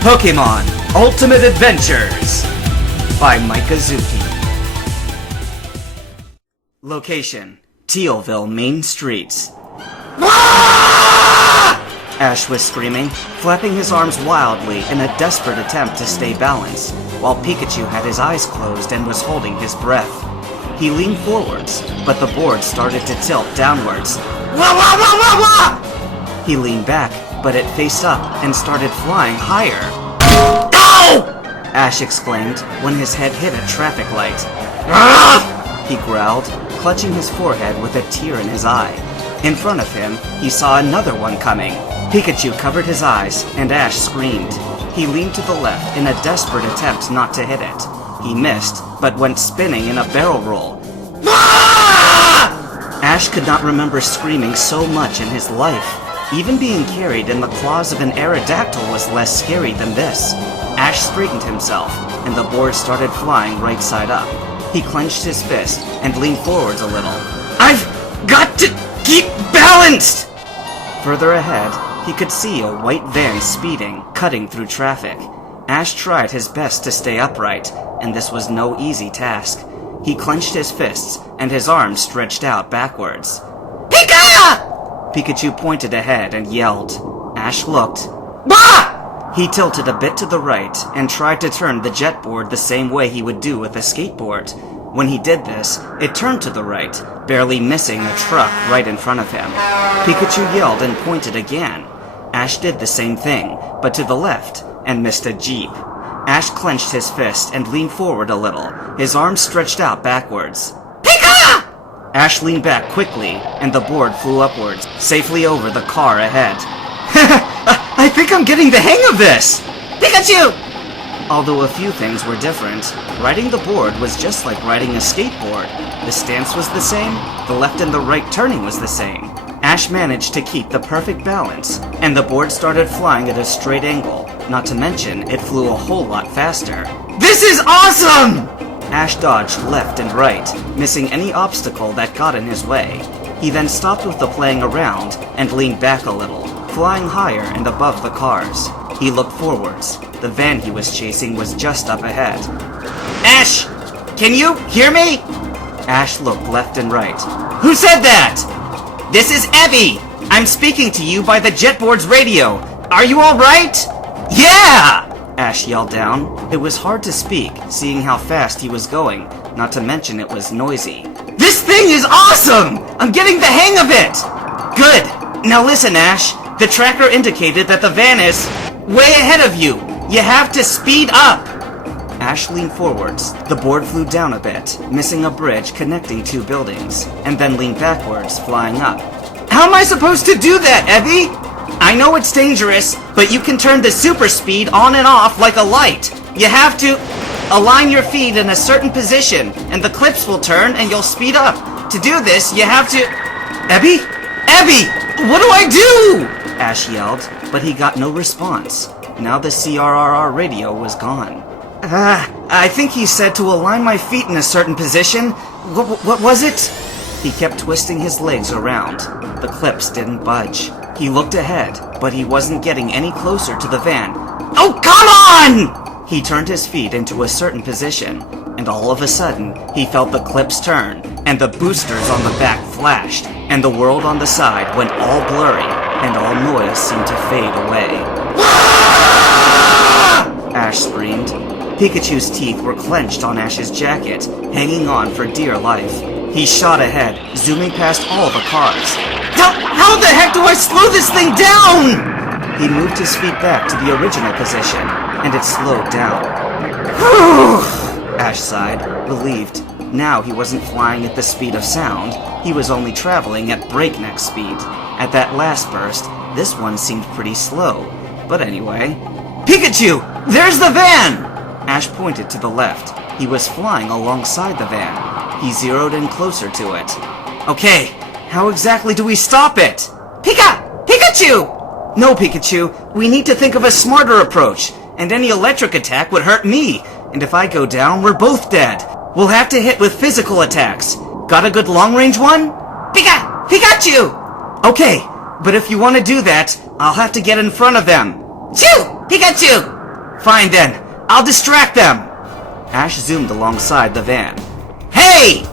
Pokemon Ultimate Adventures by Mikazuki. Location: Tealville Main Streets. Ash was screaming, flapping his arms wildly in a desperate attempt to stay balanced, while Pikachu had his eyes closed and was holding his breath. He leaned forwards, but the board started to tilt downwards. Wah, wah, wah, wah, wah! He leaned back, but it faced up and started flying higher. Ow! Ash exclaimed when his head hit a traffic light. He growled, clutching his forehead with a tear in his eye. In front of him, he saw another one coming. Pikachu covered his eyes, and Ash screamed. He leaned to the left in a desperate attempt not to hit it. He missed, but went spinning in a barrel roll. Ash could not remember screaming so much in his life. Even being carried in the claws of an Aerodactyl was less scary than this. Ash straightened himself, and the board started flying right side up. He clenched his fist and leaned forwards a little. I've got to keep balanced! Further ahead, he could see a white van speeding, cutting through traffic. Ash tried his best to stay upright, and this was no easy task. He clenched his fists, and his arms stretched out backwards. Pika! Pikachu pointed ahead and yelled. Ash looked. Bah! He tilted a bit to the right and tried to turn the jet board the same way he would do with a skateboard. When he did this, it turned to the right, barely missing a truck right in front of him. Pikachu yelled and pointed again. Ash did the same thing, but to the left, and missed a Jeep. Ash clenched his fist and leaned forward a little, his arms stretched out backwards. Pika! Ash leaned back quickly, and the board flew upwards, safely over the car ahead. I think I'm getting the hang of this! Pikachu! Although a few things were different, riding the board was just like riding a skateboard. The stance was the same, the left and the right turning was the same. Ash managed to keep the perfect balance, and the board started flying at a straight angle, not to mention it flew a whole lot faster. This is awesome! Ash dodged left and right, missing any obstacle that got in his way. He then stopped with the playing around and leaned back a little, flying higher and above the cars. He looked forwards. The van he was chasing was just up ahead. Ash! Can you hear me? Ash looked left and right. Who said that? This is Evie! I'm speaking to you by the jetboard's radio. Are you alright? Yeah! Ash yelled down. It was hard to speak, seeing how fast he was going, not to mention it was noisy. This thing is awesome! I'm getting the hang of it! Good! Now listen, Ash. The tracker indicated that the van is way ahead of you. You have to speed up! Ash leaned forwards. The board flew down a bit, missing a bridge connecting two buildings, and then leaned backwards, flying up. How am I supposed to do that, Evie? I know it's dangerous, but you can turn the super speed on and off like a light. You have to align your feet in a certain position, and the clips will turn and you'll speed up. To do this, you have to... Evie? Evie! What do I do? Ash yelled, but he got no response. Now the CRRR radio was gone. I think he said to align my feet in a certain position. What was it? He kept twisting his legs around. The clips didn't budge. He looked ahead, but he wasn't getting any closer to the van. Oh, come on! He turned his feet into a certain position, and all of a sudden, he felt the clips turn, and the boosters on the back flashed, and the world on the side went all blurry, and all noise seemed to fade away. Ash screamed. Pikachu's teeth were clenched on Ash's jacket, hanging on for dear life. He shot ahead, zooming past all the cars. How the heck do I slow this thing down? He moved his feet back to the original position, and it slowed down. Ash sighed, relieved. Now he wasn't flying at the speed of sound, he was only traveling at breakneck speed. At that last burst, this one seemed pretty slow. But anyway... Pikachu! There's the van! Ash pointed to the left. He was flying alongside the van. He zeroed in closer to it. Okay, how exactly do we stop it? Pikachu! No, Pikachu, we need to think of a smarter approach. And any electric attack would hurt me. And if I go down, we're both dead. We'll have to hit with physical attacks. Got a good long-range one? Pikachu! Okay, but if you want to do that, I'll have to get in front of them. Shoo! Pikachu! Fine then, I'll distract them! Ash zoomed alongside the van. Hey!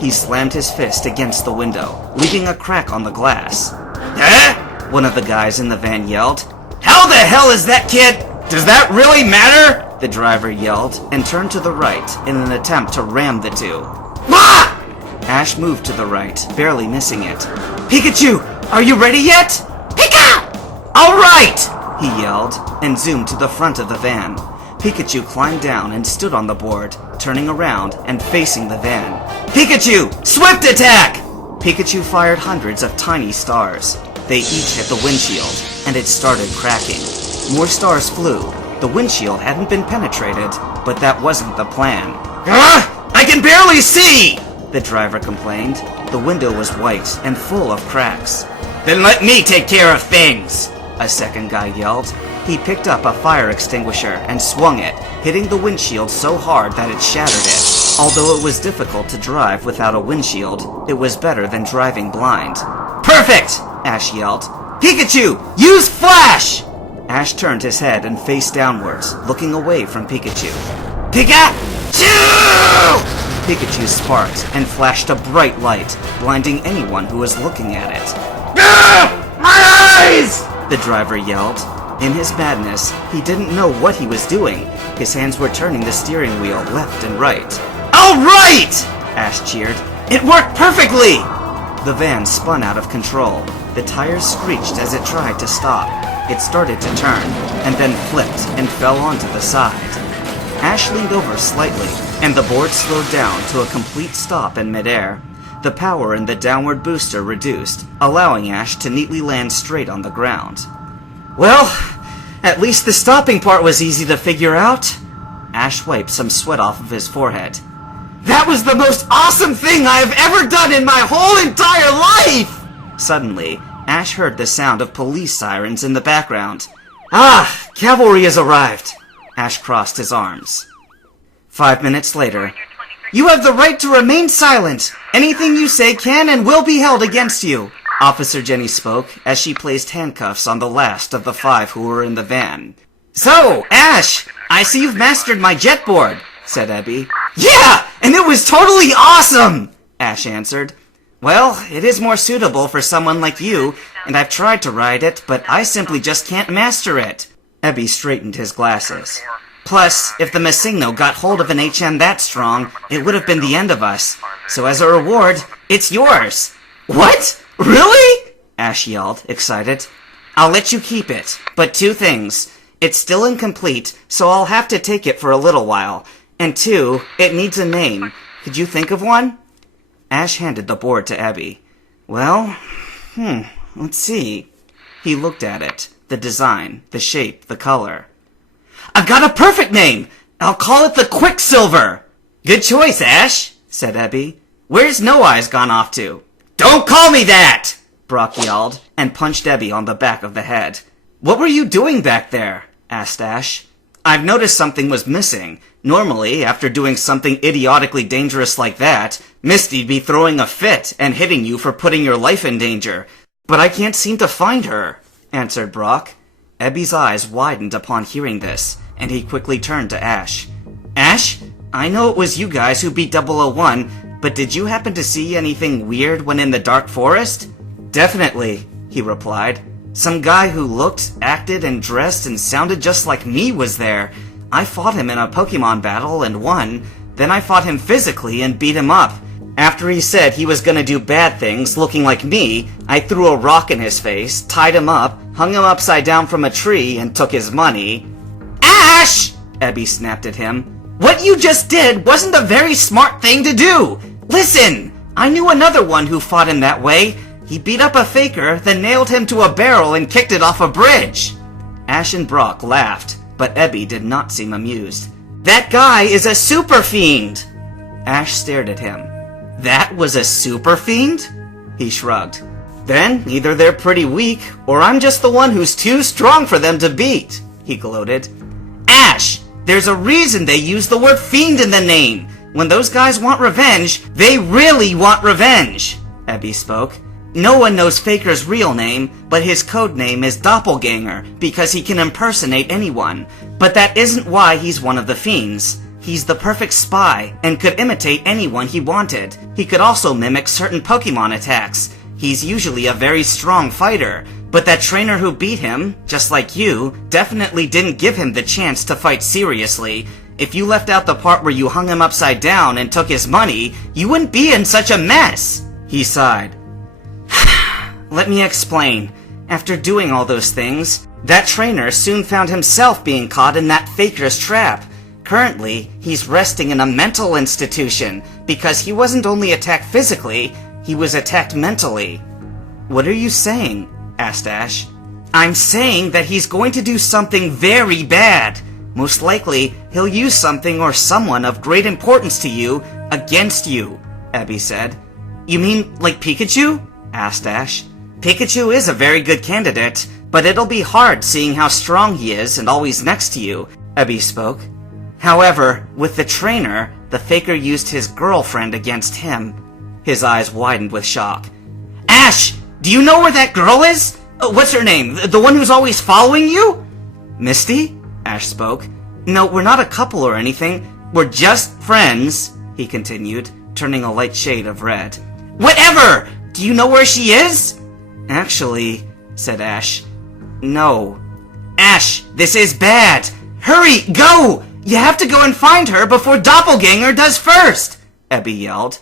He slammed his fist against the window, leaving a crack on the glass. Huh? One of the guys in the van yelled. How the hell is that kid? Does that really matter? The driver yelled and turned to the right in an attempt to ram the two. Ah! Ash moved to the right, barely missing it. Pikachu, are you ready yet? Pika! All right! He yelled and zoomed to the front of the van. Pikachu climbed down and stood on the board, turning around and facing the van. Pikachu, swift attack! Pikachu fired hundreds of tiny stars. They each hit the windshield, and it started cracking. More stars flew. The windshield hadn't been penetrated, but that wasn't the plan. Ah! I can barely see! The driver complained. The window was white and full of cracks. Then let me take care of things! A second guy yelled. He picked up a fire extinguisher and swung it, hitting the windshield so hard that it shattered it. Although it was difficult to drive without a windshield, it was better than driving blind. Perfect! Ash yelled. Pikachu, use Flash! Ash turned his head and faced downwards, looking away from Pikachu. Pikachu! Pikachu sparked and flashed a bright light, blinding anyone who was looking at it. Ah! My eyes! The driver yelled. In his madness, he didn't know what he was doing. His hands were turning the steering wheel left and right. All right! Ash cheered. It worked perfectly! The van spun out of control. The tires screeched as it tried to stop. It started to turn, and then flipped and fell onto the side. Ash leaned over slightly, and the board slowed down to a complete stop in midair. The power in the downward booster reduced, allowing Ash to neatly land straight on the ground. Well, at least the stopping part was easy to figure out. Ash wiped some sweat off of his forehead. That was the most awesome thing I have ever done in my whole entire life! Suddenly, Ash heard the sound of police sirens in the background. Ah, cavalry has arrived! Ash crossed his arms. 5 minutes later. You have the right to remain silent! Anything you say can and will be held against you! Officer Jenny spoke as she placed handcuffs on the last of the 5 who were in the van. So, Ash, I see you've mastered my jetboard, said Ebby. Yeah, and it was totally awesome, Ash answered. Well, it is more suitable for someone like you, and I've tried to ride it, but I simply just can't master it. Ebby straightened his glasses. Plus, if the Massigno got hold of an HM that strong, it would have been the end of us. So as a reward, it's yours. What? Really? Ash yelled, excited. I'll let you keep it, but 2 things. It's still incomplete, so I'll have to take it for a little while. And 2, it needs a name. Could you think of one? Ash handed the board to Ebby. Well, let's see. He looked at it. The design, the shape, the color. I've got a perfect name! I'll call it the Quicksilver! Good choice, Ash, said Ebby. Where's No Eyes gone off to? Don't call me that! Brock yelled, and punched Ebby on the back of the head. What were you doing back there? Asked Ash. I've noticed something was missing. Normally, after doing something idiotically dangerous like that, Misty'd be throwing a fit and hitting you for putting your life in danger. But I can't seem to find her, answered Brock. Ebby's eyes widened upon hearing this, and he quickly turned to Ash. Ash, I know it was you guys who beat 001, but did you happen to see anything weird when in the dark forest? Definitely, he replied. Some guy who looked, acted, and dressed and sounded just like me was there. I fought him in a Pokemon battle and won. Then I fought him physically and beat him up. After he said he was gonna do bad things looking like me, I threw a rock in his face, tied him up, hung him upside down from a tree, and took his money. Ash! Ebby snapped at him. What you just did wasn't a very smart thing to do! Listen! I knew another one who fought him that way. He beat up a faker, then nailed him to a barrel and kicked it off a bridge. Ash and Brock laughed, but Ebby did not seem amused. That guy is a super fiend! Ash stared at him. That was a super fiend? He shrugged. Then, either they're pretty weak, or I'm just the one who's too strong for them to beat, he gloated. Ash! There's a reason they use the word fiend in the name! When those guys want revenge, they really want revenge! Ebby spoke. No one knows Faker's real name, but his code name is Doppelganger because he can impersonate anyone. But that isn't why he's one of the fiends. He's the perfect spy and could imitate anyone he wanted. He could also mimic certain Pokemon attacks. He's usually a very strong fighter, but that trainer who beat him, just like you, definitely didn't give him the chance to fight seriously. If you left out the part where you hung him upside down and took his money, you wouldn't be in such a mess. He sighed. Let me explain. After doing all those things, that trainer soon found himself being caught in that Faker's trap. Currently, he's resting in a mental institution because he wasn't only attacked physically, he was attacked mentally. What are you saying? Asked Ash. I'm saying that he's going to do something very bad. Most likely, he'll use something or someone of great importance to you against you, Abby said. You mean like Pikachu? Asked Ash. Pikachu is a very good candidate, but it'll be hard seeing how strong he is and always next to you, Abby spoke. However, with the trainer, the Faker used his girlfriend against him. His eyes widened with shock. Ash! Do you know where that girl is? What's her name? The one who's always following you? Misty? Ash spoke. No, we're not a couple or anything. We're just friends, he continued, turning a light shade of red. Whatever! Do you know where she is? Actually, said Ash, no. Ash, this is bad! Hurry, go! You have to go and find her before Doppelganger does first! Abby yelled.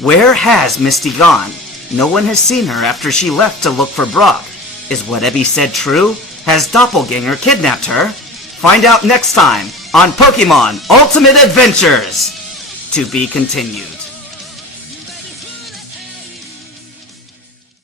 Where has Misty gone? No one has seen her after she left to look for Brock. Is what Abby said true? Has Doppelganger kidnapped her? Find out next time on Pokemon Ultimate Adventures! To be continued.